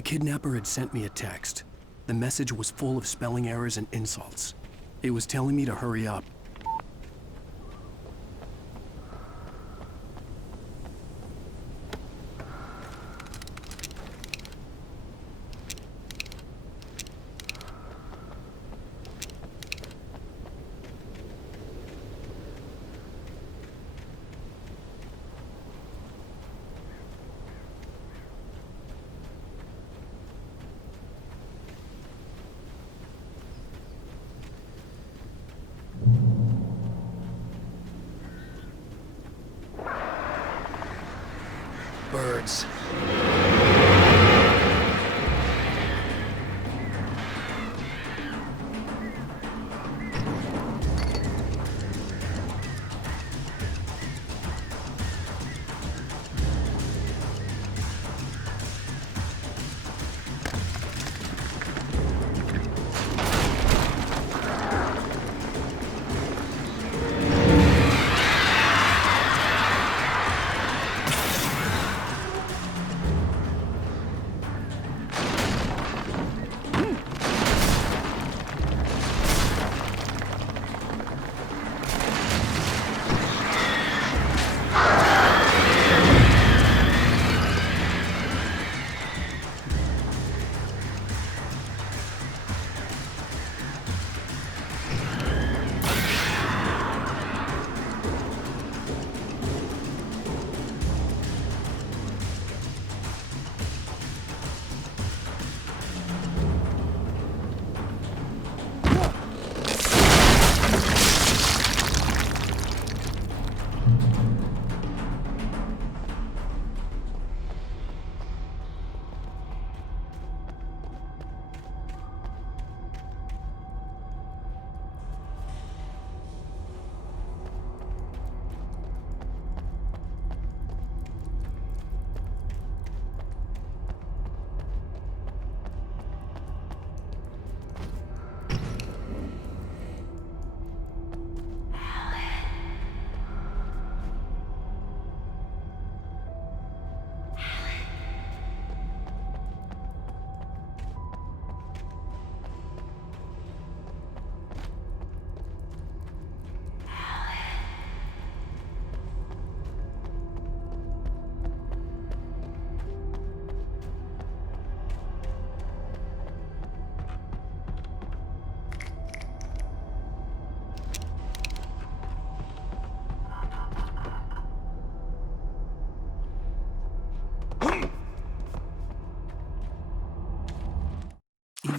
The kidnapper had sent me a text. The message was full of spelling errors and insults. It was telling me to hurry up. Birds.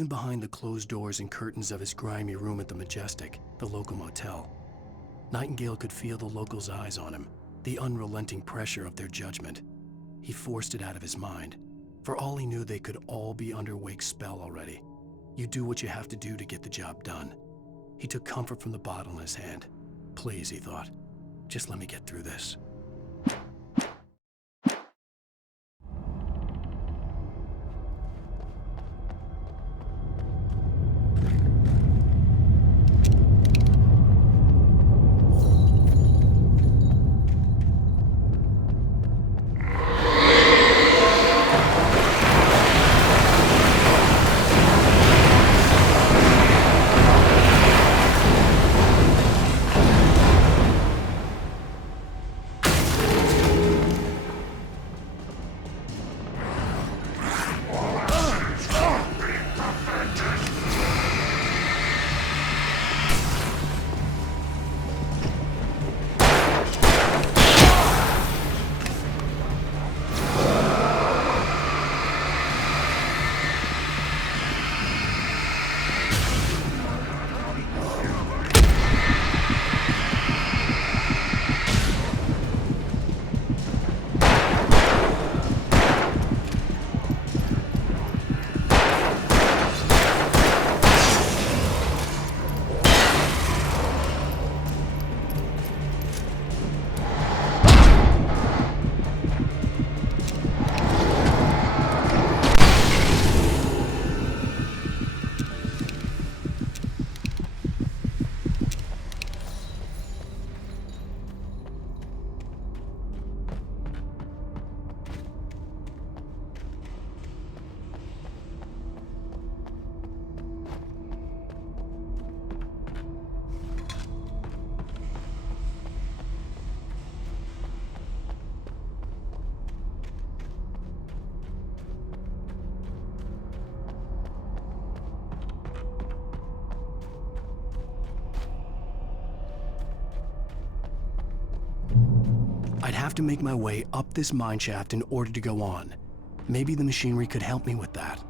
Even behind the closed doors and curtains of his grimy room at the Majestic, the local motel, Nightingale could feel the locals' eyes on him, the unrelenting pressure of their judgment. He forced it out of his mind. For all he knew, they could all be under Wake's spell already. You do what you have to do to get the job done. He took comfort from the bottle in his hand. Please, he thought, just let me get through this. I'd have to make my way up this mine shaft in order to go on. Maybe the machinery could help me with that.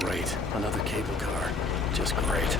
Great. Another cable car. Just great.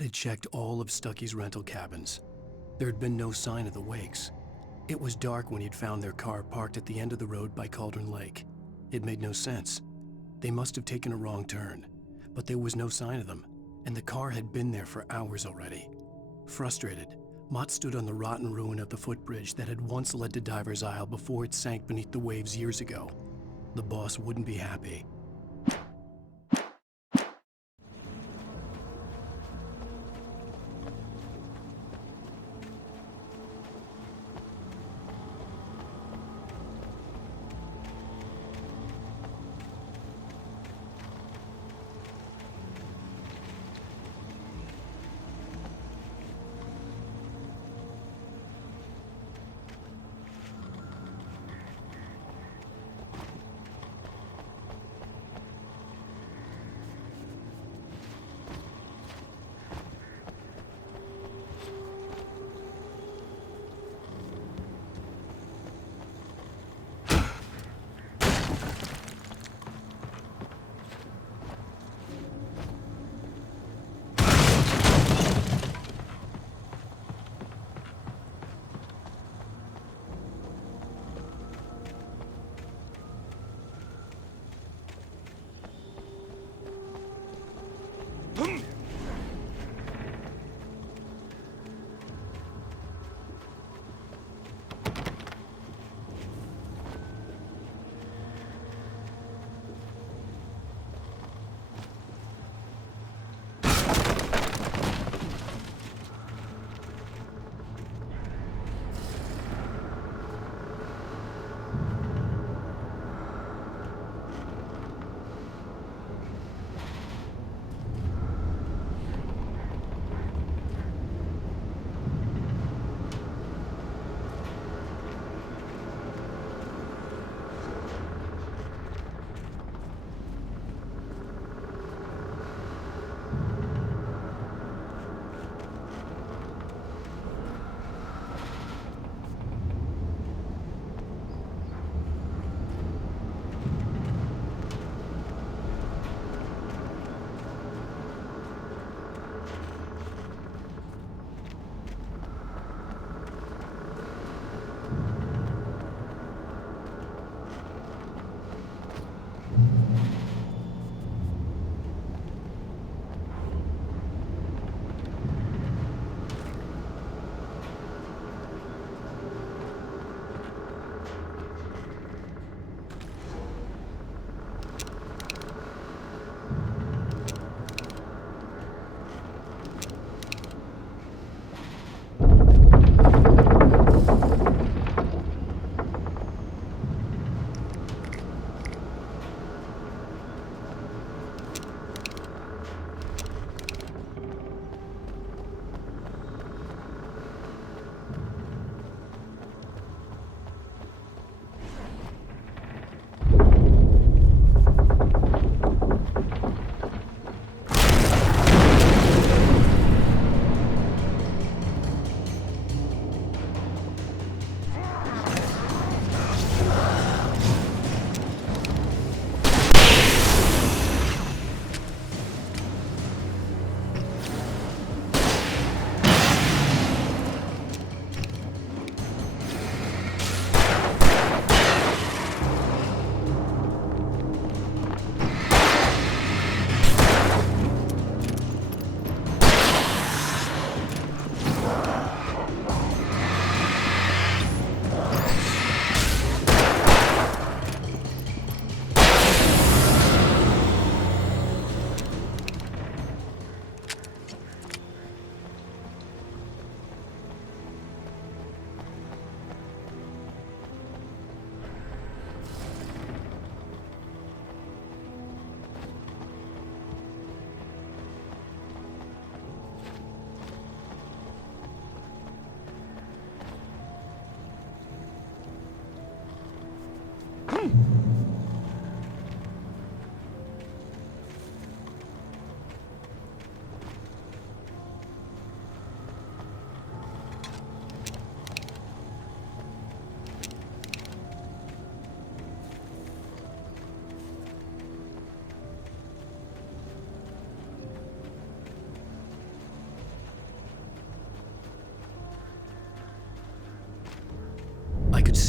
Mott had checked all of Stucky's rental cabins. There had been no sign of the Wakes. It was dark when he'd found their car parked at the end of the road by Cauldron Lake. It made no sense. They must have taken a wrong turn, but there was no sign of them, and the car had been there for hours already. Frustrated, Mott stood on the rotten ruin of the footbridge that had once led to Diver's Isle before it sank beneath the waves years ago. The boss wouldn't be happy.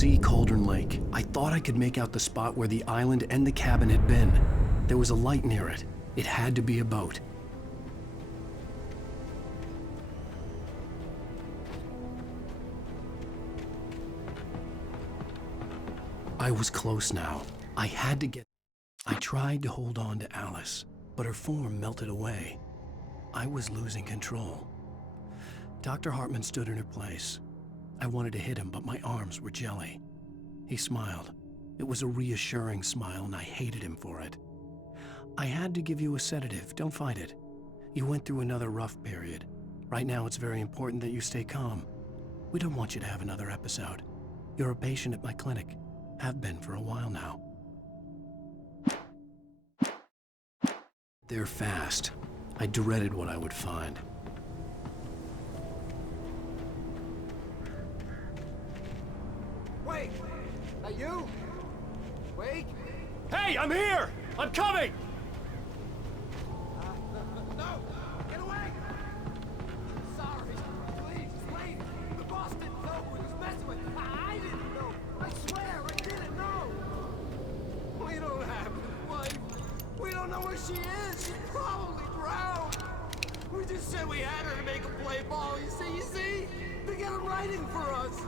see Cauldron Lake. I thought I could make out the spot where the island and the cabin had been. There was a light near it. It had to be a boat. I was close now. I had to get... I tried to hold on to Alice, but her form melted away. I was losing control. Dr. Hartman stood in her place. I wanted to hit him, but my arms were jelly. He smiled. It was a reassuring smile, and I hated him for it. I had to give you a sedative. Don't fight it. You went through another rough period. Right now, it's very important that you stay calm. We don't want you to have another episode. You're a patient at my clinic. Have been for a while now. They're fast. I dreaded what I would find. Wait! Are you? Wait! Hey, I'm here! I'm coming! No! Get away! Sorry. Please, wait! The boss didn't know who he was messing with. I didn't know. I swear, I didn't know. We don't have his wife. We don't know where she is. She's probably drowned. We just said we had her to make a play ball. You see? They got him writing for us.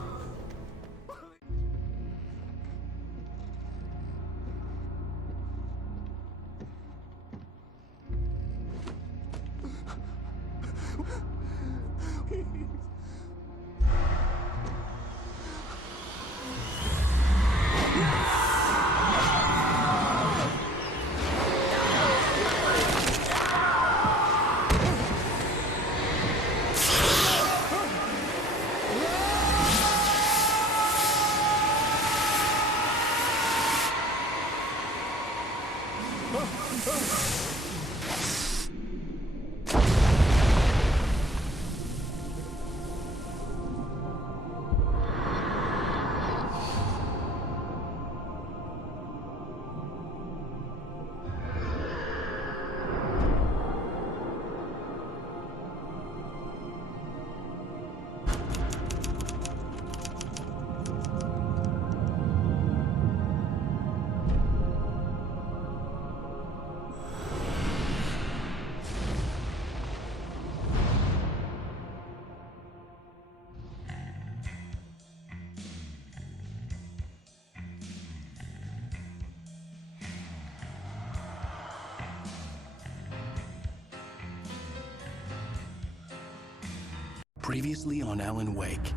Previously on Alan Wake,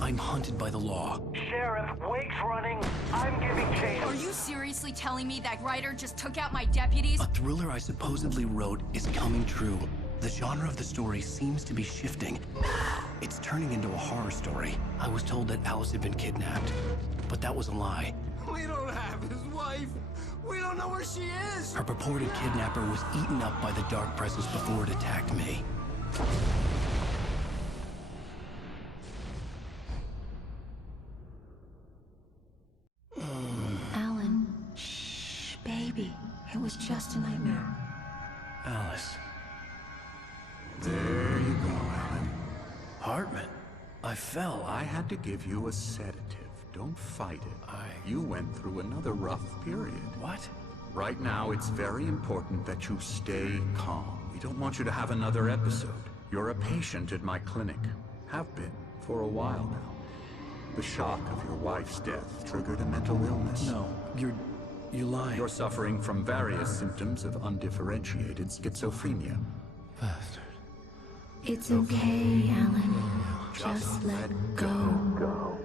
I'm hunted by the law. Sheriff, Wake's running. I'm giving chase. Are you seriously telling me that writer just took out my deputies? A thriller I supposedly wrote is coming true. The genre of the story seems to be shifting. It's turning into a horror story. I was told that Alice had been kidnapped, but that was a lie. We don't have his wife. We don't know where she is. Her purported kidnapper was eaten up by the dark presence before it attacked me. Alan, shh, baby. It was just a nightmare. Alice. There you go, Alan. Hartman. I fell. I had to give you a sedative. Don't fight it. You went through another rough period. What? Right now, it's very important that you stay calm. We don't want you to have another episode. You're a patient at my clinic. Have been for a while now. The shock of your wife's death triggered a mental illness. No, you lie. You're suffering from various symptoms of undifferentiated schizophrenia. Bastard. It's okay, Alan. Just let go.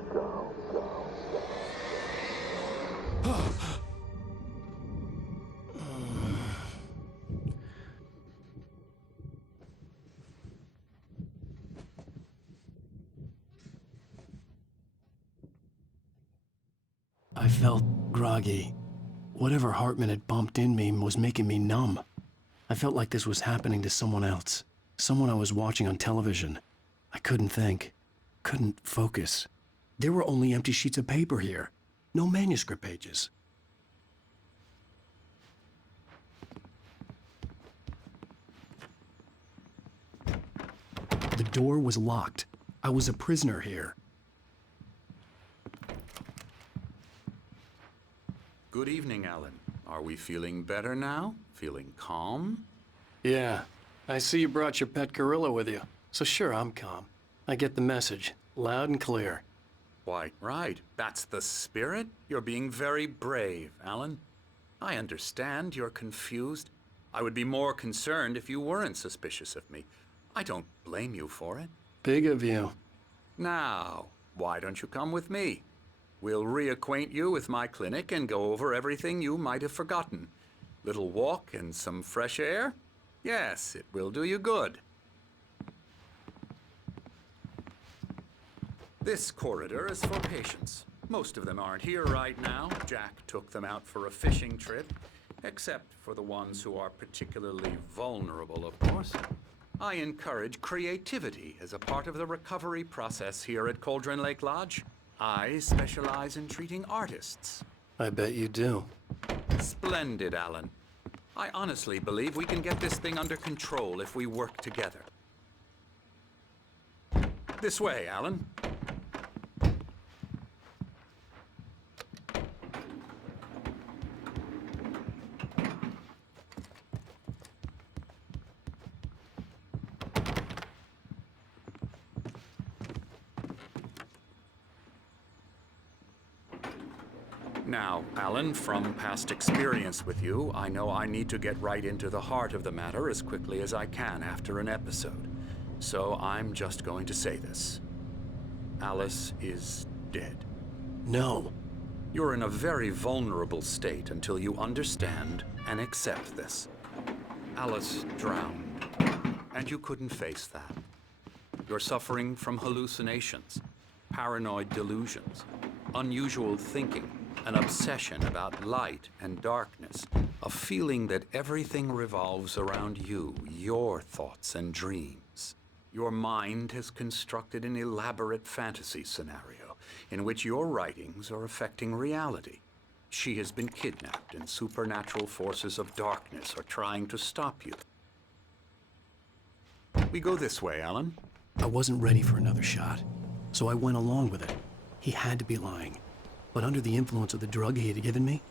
I felt groggy. Whatever Hartman had bumped in me was making me numb. I felt like this was happening to someone else. Someone I was watching on television. I couldn't think. Couldn't focus. There were only empty sheets of paper here. No manuscript pages. The door was locked. I was a prisoner here. Good evening, Alan. Are we feeling better now? Feeling calm? Yeah, I see you brought your pet gorilla with you. So sure, I'm calm. I get the message, loud and clear. Why, right. That's the spirit? You're being very brave, Alan. I understand you're confused. I would be more concerned if you weren't suspicious of me. I don't blame you for it. Big of you. Now, why don't you come with me? We'll reacquaint you with my clinic and go over everything you might have forgotten. Little walk and some fresh air? Yes, it will do you good. This corridor is for patients. Most of them aren't here right now. Jack took them out for a fishing trip, except for the ones who are particularly vulnerable, of course. I encourage creativity as a part of the recovery process here at Cauldron Lake Lodge. I specialize in treating artists. I bet you do. Splendid, Alan. I honestly believe we can get this thing under control if we work together. This way, Alan. Now, Alan, from past experience with you, I know I need to get right into the heart of the matter as quickly as I can after an episode. So I'm just going to say this. Alice is dead. No. You're in a very vulnerable state until you understand and accept this. Alice drowned, and you couldn't face that. You're suffering from hallucinations, paranoid delusions, unusual thinking, an obsession about light and darkness, a feeling that everything revolves around you, your thoughts and dreams. Your mind has constructed an elaborate fantasy scenario in which your writings are affecting reality. She has been kidnapped and supernatural forces of darkness are trying to stop you. We go this way, Alan. I wasn't ready for another shot, so I went along with it. He had to be lying. But under the influence of the drug he had given me,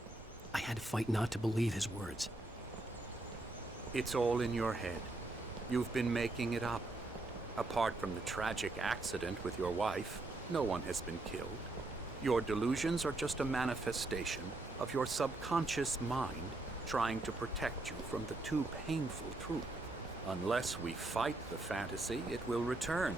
I had to fight not to believe his words. It's all in your head. You've been making it up. Apart from the tragic accident with your wife, no one has been killed. Your delusions are just a manifestation of your subconscious mind trying to protect you from the too painful truth. Unless we fight the fantasy, it will return.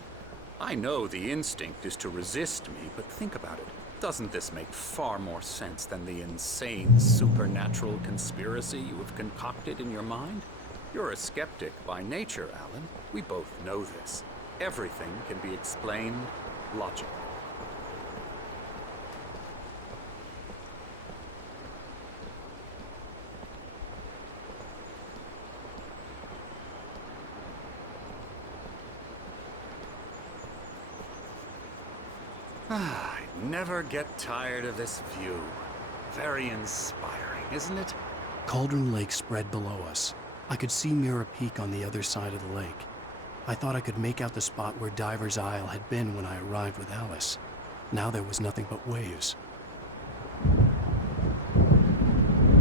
I know the instinct is to resist me, but think about it. Doesn't this make far more sense than the insane supernatural conspiracy you have concocted in your mind? You're a skeptic by nature, Alan. We both know this. Everything can be explained logically. I never get tired of this view. Very inspiring, isn't it? Cauldron Lake spread below us. I could see Mirror Peak on the other side of the lake. I thought I could make out the spot where Diver's Isle had been when I arrived with Alice. Now there was nothing but waves.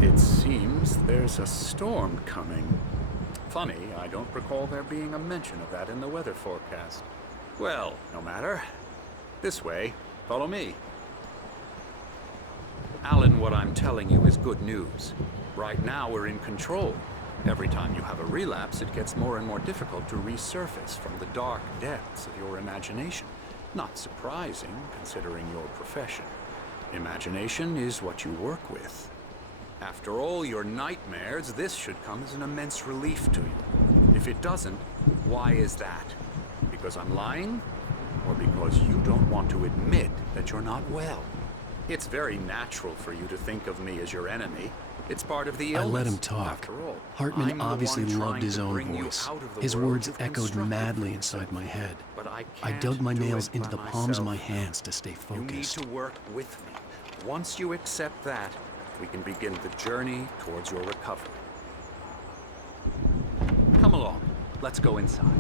It seems there's a storm coming. Funny, I don't recall there being a mention of that in the weather forecast. Well, no matter. This way. Follow me. Alan, what I'm telling you is good news. Right now, we're in control. Every time you have a relapse, it gets more and more difficult to resurface from the dark depths of your imagination. Not surprising, considering your profession. Imagination is what you work with. After all your nightmares, this should come as an immense relief to you. If it doesn't, why is that? Because I'm lying? Or because you don't want to admit that you're not well? It's very natural for you to think of me as your enemy. It's part of the illness. I let him talk. After all, Hartman I'm the obviously one loved trying his to own bring you voice. out of the His world words you've echoed constructed madly for inside yourself. my head. But I I can't dug my do nails it into by the palms of my myself. hands to stay You need focused. to work with me. Once you accept that, we can begin the journey towards your recovery. Come along. Let's go inside.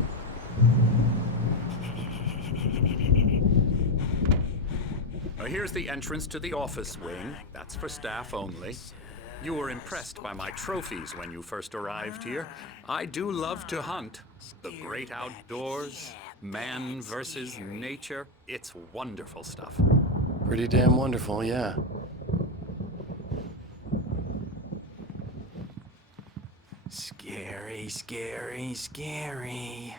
Here's the entrance to the office wing. That's for staff only. You were impressed by my trophies when you first arrived here. I do love to hunt. The great outdoors, man versus nature. It's wonderful stuff. Pretty damn wonderful, yeah. Scary, scary, scary.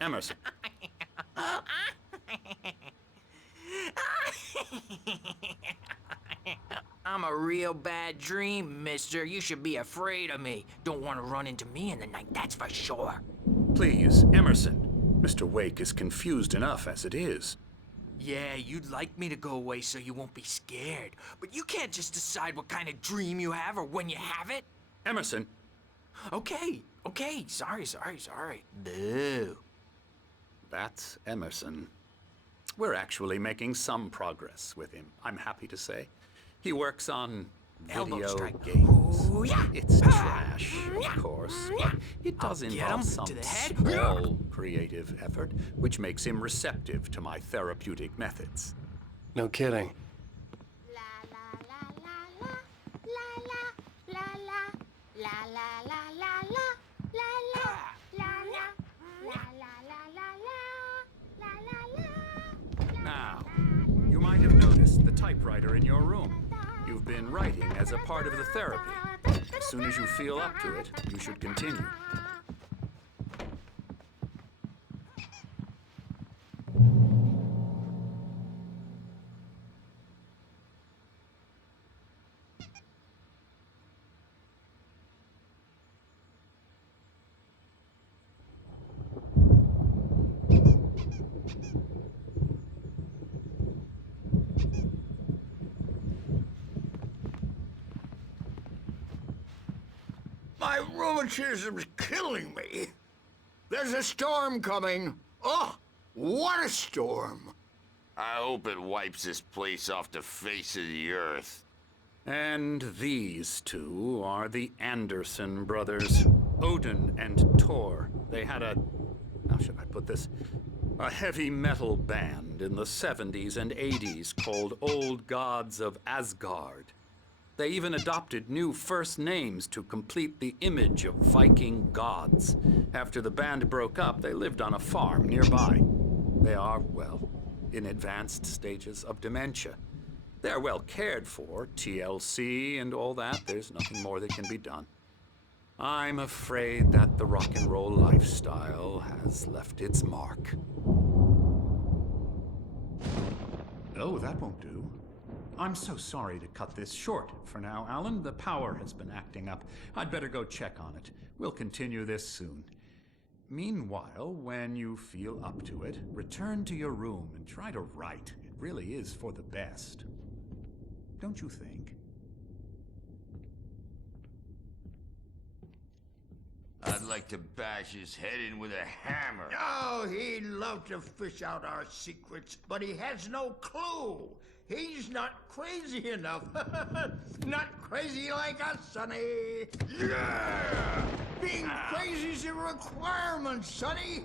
Emerson. I'm a real bad dream, mister. You should be afraid of me. Don't want to run into me in the night, that's for sure. Please, Emerson. Mr. Wake is confused enough as it is. Yeah, you'd like me to go away so you won't be scared. But you can't just decide what kind of dream you have or when you have it. Emerson. Okay. Sorry. Boo. That's Emerson. We're actually making some progress with him, I'm happy to say. He works on Elbow video strike. games. Ooh, yeah. It's trash, of course, but it does I'll get involve him some to the head. small creative effort, which makes him receptive to my therapeutic methods. No kidding. Now, you might have noticed the typewriter in your room. You've been writing as a part of the therapy. As soon as you feel up to it, you should continue. My rheumatism's killing me. There's a storm coming. Oh, what a storm. I hope it wipes this place off the face of the earth. And these two are the Anderson brothers, Odin and Tor. They had how should I put this? A heavy metal band in the 70s and 80s called Old Gods of Asgard. They even adopted new first names to complete the image of Viking gods. After the band broke up, they lived on a farm nearby. They are, well, in advanced stages of dementia. They're well cared for, TLC and all that. There's nothing more that can be done. I'm afraid that the rock and roll lifestyle has left its mark. Oh, that won't do. I'm so sorry to cut this short for now, Alan. The power has been acting up. I'd better go check on it. We'll continue this soon. Meanwhile, when you feel up to it, return to your room and try to write. It really is for the best. Don't you think? I'd like to bash his head in with a hammer. Oh, he'd love to fish out our secrets, but he has no clue. He's not crazy enough. Not crazy like us, Sonny. Yeah! Being crazy's a requirement, Sonny.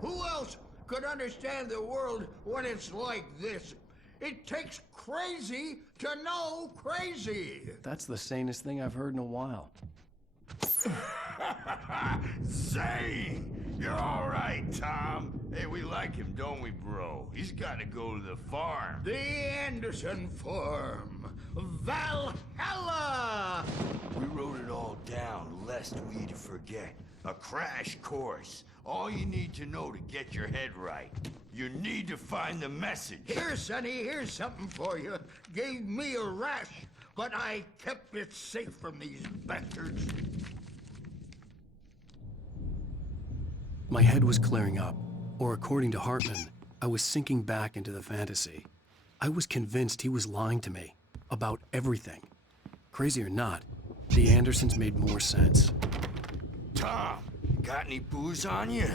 Who else could understand the world when it's like this? It takes crazy to know crazy. That's the sanest thing I've heard in a while. Zane! You're all right, Tom. Hey, we like him, don't we, bro? He's got to go to the farm. The Anderson Farm. Valhalla! We wrote it all down, lest we forget. A crash course. All you need to know to get your head right. You need to find the message. Here, Sonny, here's something for you. Gave me a rash, but I kept it safe from these bastards. My head was clearing up, or according to Hartman, I was sinking back into the fantasy. I was convinced he was lying to me about everything. Crazy or not, the Andersons made more sense. Tom, got any booze on you?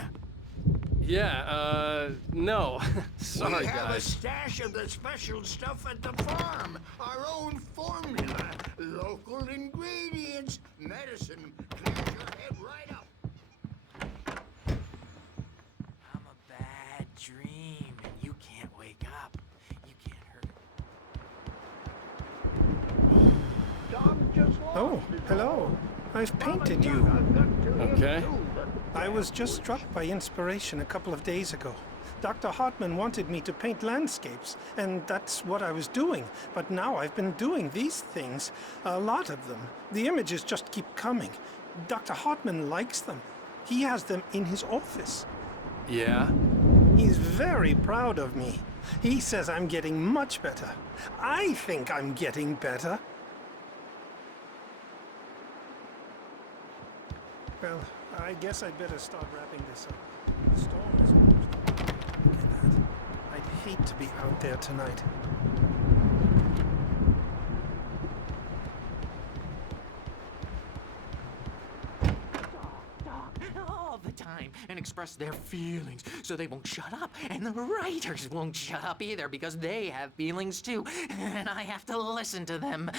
Yeah, no. Sorry, we have guys. a stash of the special stuff at the farm. Our own formula. Local ingredients. Medicine clears your head right up. Oh, hello. I've painted you. Okay. I was just struck by inspiration a couple of days ago. Dr. Hartman wanted me to paint landscapes, and that's what I was doing. But now I've been doing these things, a lot of them. The images just keep coming. Dr. Hartman likes them. He has them in his office. Yeah? He's very proud of me. He says I'm getting much better. I think I'm getting better. Well, I guess I'd better start wrapping this up. The storm is almost over. Look at that. I'd hate to be out there tonight. All the time and express their feelings so they won't shut up, and the writers won't shut up either because they have feelings too, and I have to listen to them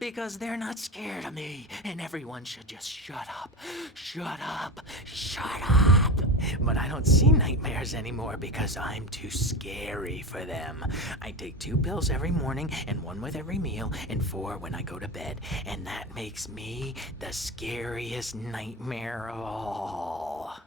because they're not scared of me, and everyone should just shut up, shut up, shut up. But I don't see nightmares anymore because I'm too scary for them. I take 2 pills every morning and 1 with every meal and 4 when I go to bed, and that makes me the scariest nightmare of all.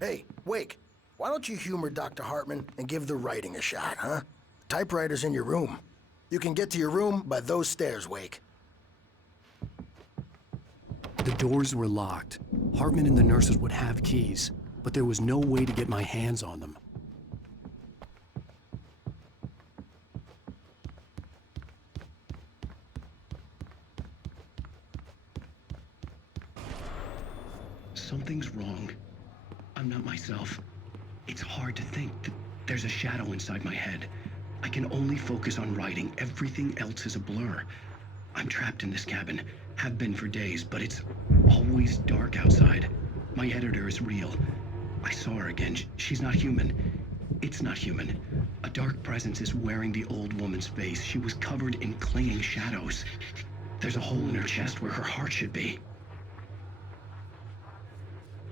Hey, Wake, why don't you humor Dr. Hartman and give the writing a shot, huh? Typewriter's in your room. You can get to your room by those stairs, Wake. The doors were locked. Hartman and the nurses would have keys, but there was no way to get my hands on them. Something's wrong. I'm not myself. It's hard to think that there's a shadow inside my head. I can only focus on writing. Everything else is a blur. I'm trapped in this cabin. Have been for days, but it's always dark outside. My editor is real. I saw her again. She's not human. It's not human. A dark presence is wearing the old woman's face. She was covered in clinging shadows. There's a hole in her chest where her heart should be.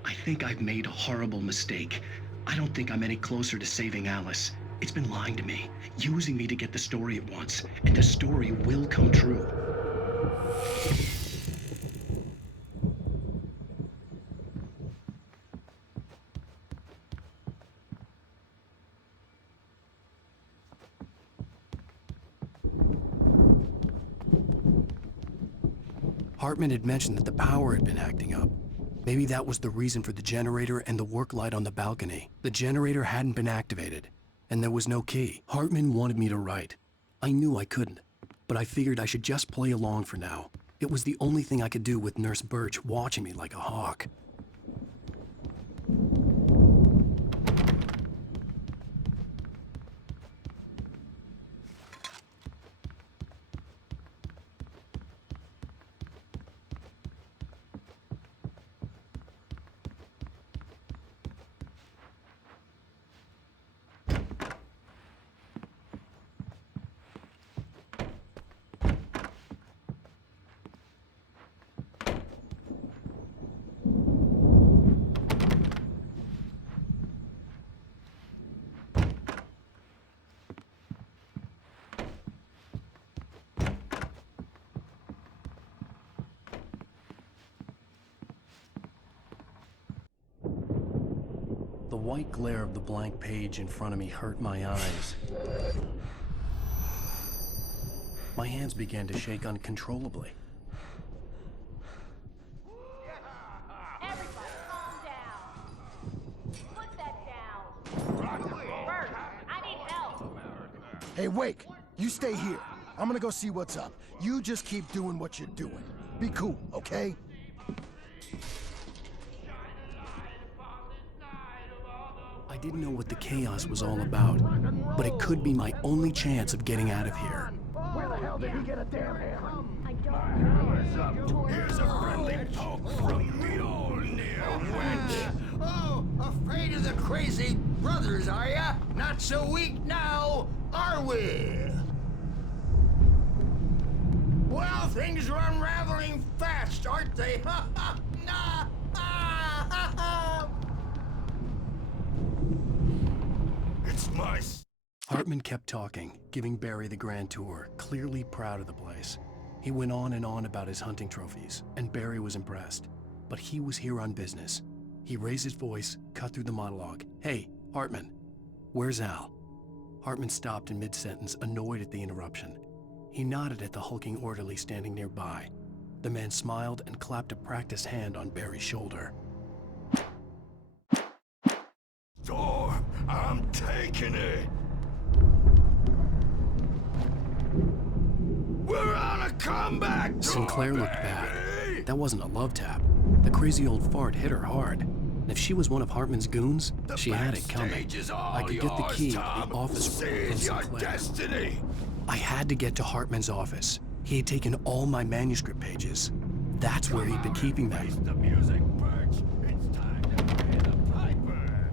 I think I've made a horrible mistake. I don't think I'm any closer to saving Alice. It's been lying to me, using me to get the story it wants, and the story will come true. Hartman had mentioned that the power had been acting up. Maybe that was the reason for the generator and the work light on the balcony. The generator hadn't been activated, and there was no key. Hartman wanted me to write. I knew I couldn't, but I figured I should just play along for now. It was the only thing I could do with Nurse Birch watching me like a hawk. The white glare of the blank page in front of me hurt my eyes. My hands began to shake uncontrollably. Everybody calm down. Put that down. Bert, I need help. Hey, Wake, you stay here. I'm gonna go see what's up. You just keep doing what you're doing. Be cool, okay? I didn't know what the chaos was all about, but it could be my only chance of getting out of here. Where the hell did he get a damn hammer? I don't Here's a friendly poke from the old near wench. Oh, afraid of the crazy brothers, are ya? Not so weak now, are we? Well, things are unraveling fast, aren't they? It's my... Hartman kept talking, giving Barry the grand tour, clearly proud of the place. He went on and on about his hunting trophies, and Barry was impressed. But he was here on business. He raised his voice, cut through the monologue. "Hey, Hartman, where's Al?" Hartman stopped in mid-sentence, annoyed at the interruption. He nodded at the hulking orderly standing nearby. The man smiled and clapped a practiced hand on Barry's shoulder. Storm, I'm taking it. We're on a comeback tour, Sinclair looked bad. That wasn't a love tap. The crazy old fart hit her hard. And if she was one of Hartman's goons, she had it coming. I could get the key to the office room from Sinclair. Destiny. I had to get to Hartman's office. He had taken all my manuscript pages. That's where he'd been keeping them. The music, Birch. It's time to pay the piper.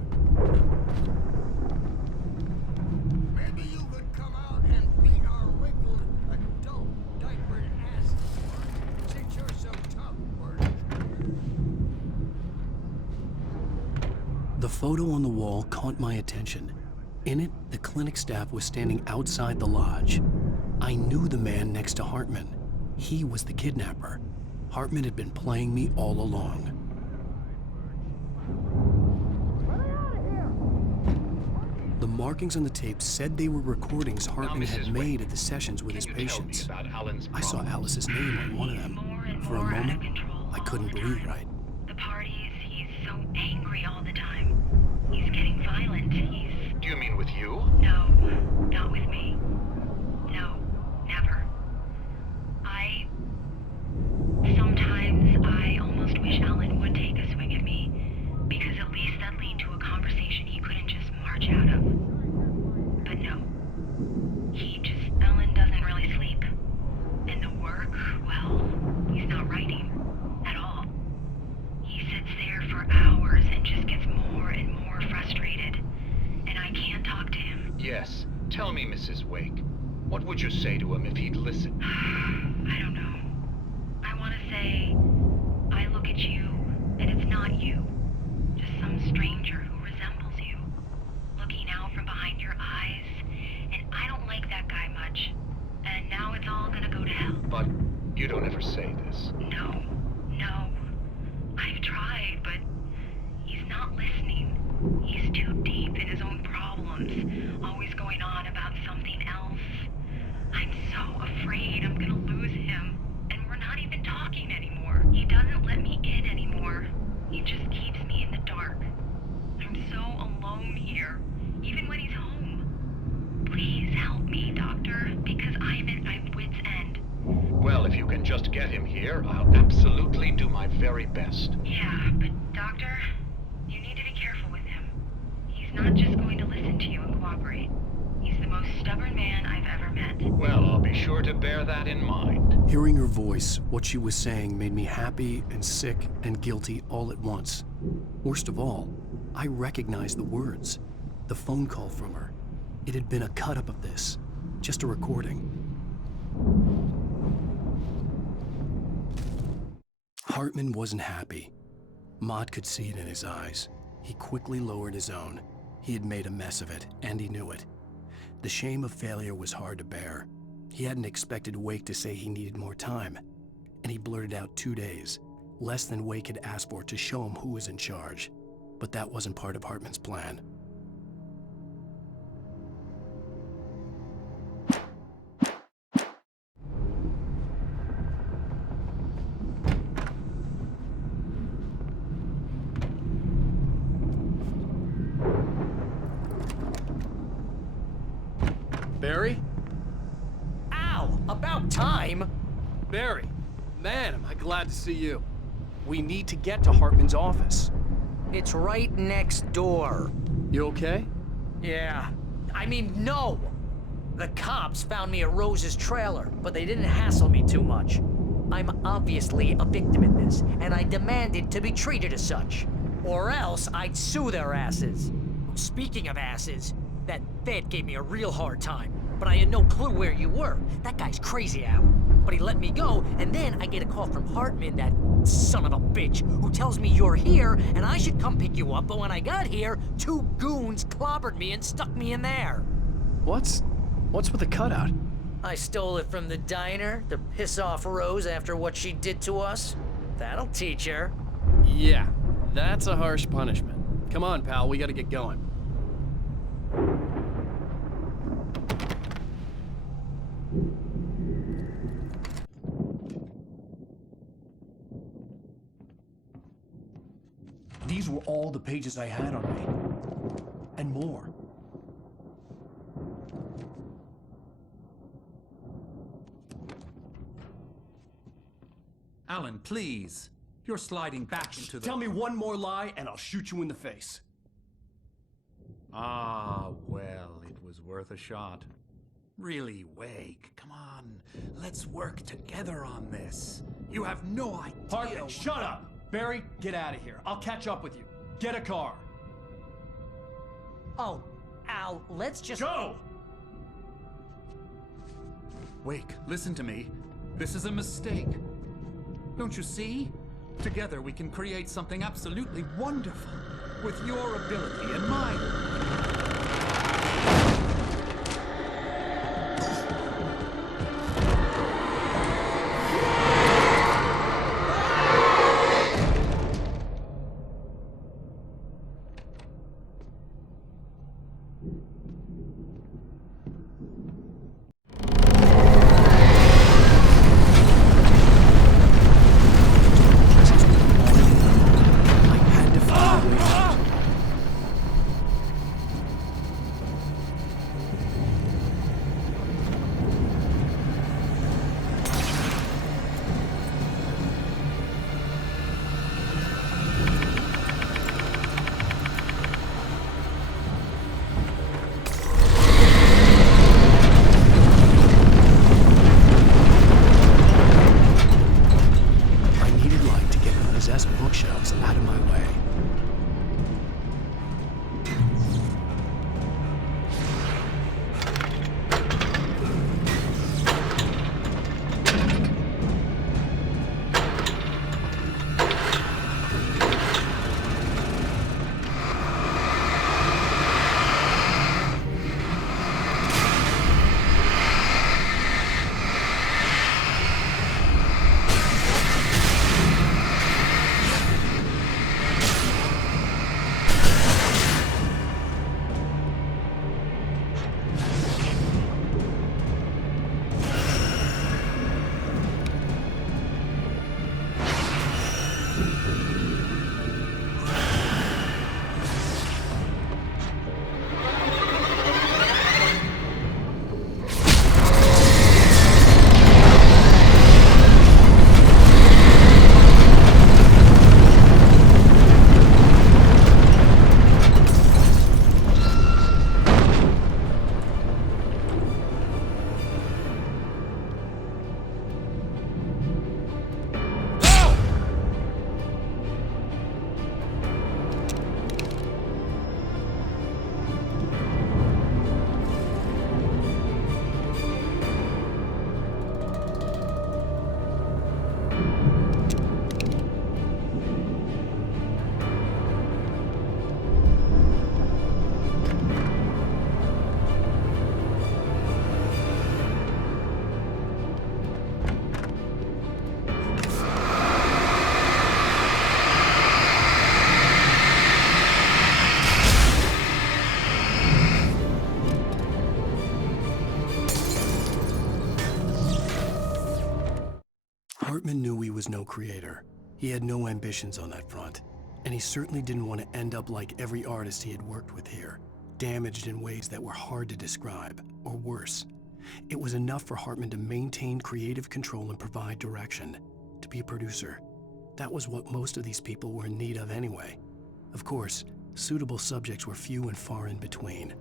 Maybe you could come out and beat our wrinkled, adult, diapered ass, since you're so tough, Bert. The photo on the wall caught my attention. In it, the clinic staff was standing outside the lodge. I knew the man next to Hartman. He was the kidnapper. Hartman had been playing me all along. The markings on the tape said they were recordings Hartman had made at the sessions with his patients. I saw Alice's name on one of them. For a moment, I couldn't breathe right. The parties, he's so angry all the time. He's getting violent. Do you mean with you? No, not with me. No, never. Sometimes I almost wish Alan would take a swing at me, because at least that lead to a conversation he couldn't just march out of. But no. Alan doesn't really sleep. And the work, well, he's not writing at all. He sits there for hours and just gets more and more frustrated. And I can't talk to him. Yes. Tell me, Mrs. Wake. What would you say to him if he'd listen? I don't know. I want to say, I look at you, and it's not you. Just some stranger who resembles you. Looking out from behind your eyes, and I don't like that guy much. And now it's all gonna go to hell. But you don't ever say this. No. I've tried, but he's not listening. He's too deep in his own problems, always going on about something else. I'm so afraid I'm gonna lose him, and we're not even talking anymore. He doesn't let me in anymore. He just keeps me in the dark. I'm so alone here, even when he's home. Please help me, Doctor, because I'm at my wit's end. Well, if you can just get him here, I'll absolutely do my very best. Yeah, but Doctor, you need to be careful with him. He's not just going to listen to you and cooperate. He's the most stubborn man I've ever met. Well, I'll be sure to bear that in mind. Hearing her voice, what she was saying made me happy and sick and guilty all at once. Worst of all, I recognized the words. The phone call from her. It had been a cut-up of this. Just a recording. Hartman wasn't happy. Maude could see it in his eyes. He quickly lowered his own. He had made a mess of it, and he knew it. The shame of failure was hard to bear. He hadn't expected Wake to say he needed more time, and he blurted out 2 days, less than Wake had asked for to show him who was in charge. But that wasn't part of Hartman's plan. Barry? Ow! About time! Barry, man, am I glad to see you. We need to get to Hartman's office. It's right next door. You okay? Yeah. I mean, no! The cops found me at Rose's trailer, but they didn't hassle me too much. I'm obviously a victim in this, and I demanded to be treated as such. Or else I'd sue their asses. Speaking of asses, that Fed gave me a real hard time, but I had no clue where you were. That guy's crazy, Al. but he let me go, and then I get a call from Hartman, that son of a bitch, who tells me you're here, and I should come pick you up, but when I got here, 2 goons clobbered me and stuck me in there. What's with the cutout? I stole it from the diner to piss off Rose after what she did to us. That'll teach her. Yeah, that's a harsh punishment. Come on, pal, we gotta get going. These were all the pages I had on me. And more. Alan, please. You're sliding back into the... Tell me one more lie and I'll shoot you in the face. Ah, well, it was worth a shot. Really, Wake, come on. Let's work together on this. You have no idea... Hartman, shut up! Barry, get out of here. I'll catch up with you. Get a car. Oh, Al, let's just... Go! Wake, listen to me. This is a mistake. Don't you see? Together we can create something absolutely wonderful. With your ability and mine. Bookshelves out of my way. Hartman knew he was no creator. He had no ambitions on that front, and he certainly didn't want to end up like every artist he had worked with here, damaged in ways that were hard to describe, or worse. It was enough for Hartman to maintain creative control and provide direction, to be a producer. That was what most of these people were in need of anyway. Of course, suitable subjects were few and far in between.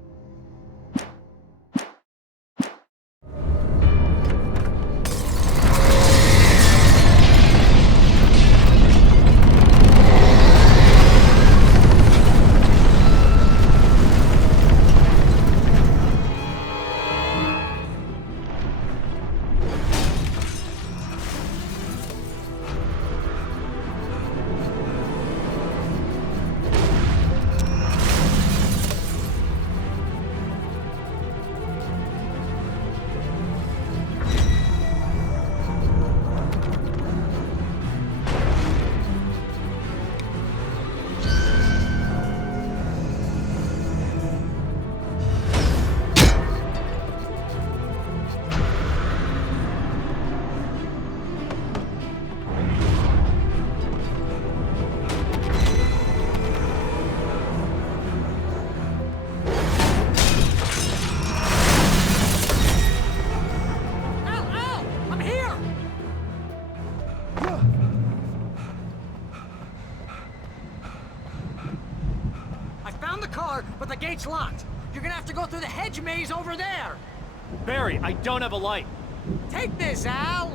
found the car, but the gate's locked. You're gonna have to go through the hedge maze over there. Barry, I don't have a light. Take this, Al!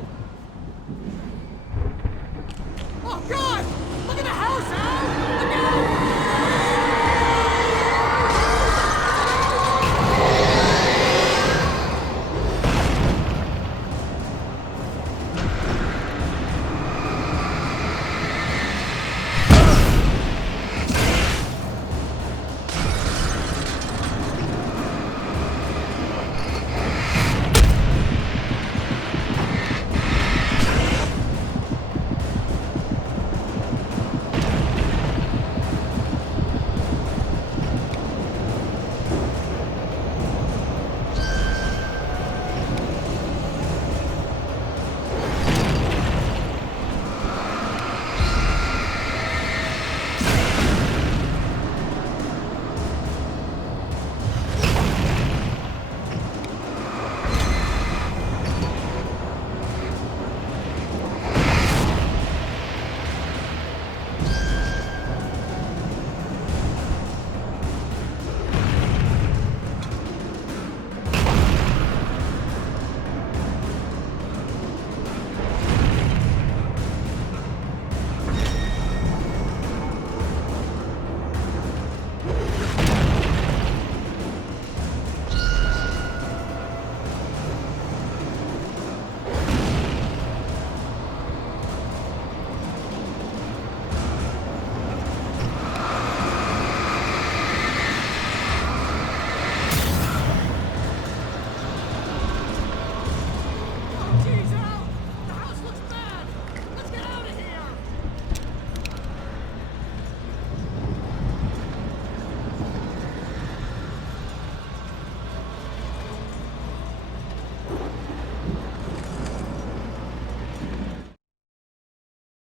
Oh, God! Look at the house, Al! Look out!